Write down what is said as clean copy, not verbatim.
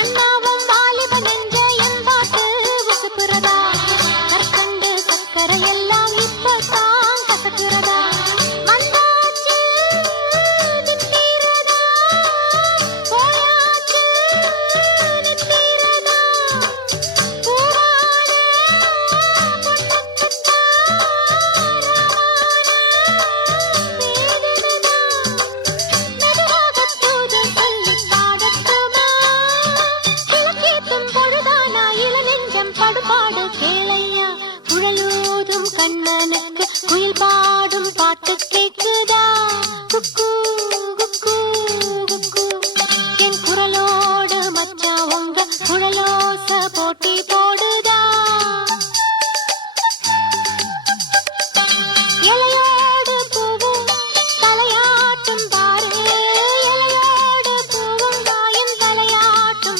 அண்ணாவும் வாலிபன் என்ற என் பாட்டு உசுப்புறதா கற்கண்டு சக்கரை எல்லாம் இப்பதான் கசக்குறதா வந்தாச்சு நிற்கிறதா போயாச்சு நிற்கிறதா பூவான பொட்டக்கட்டா மெதுவாக தூது சொல்லி பாடட்டுமா கிழக்கேத்தும் பொழுதானா இளநெஞ்சம் படுபாடு கேளையா குழலூதும் கண்ணனுக்கு குயில் பாடும் பாட்டு கேக்குதா குக்கூ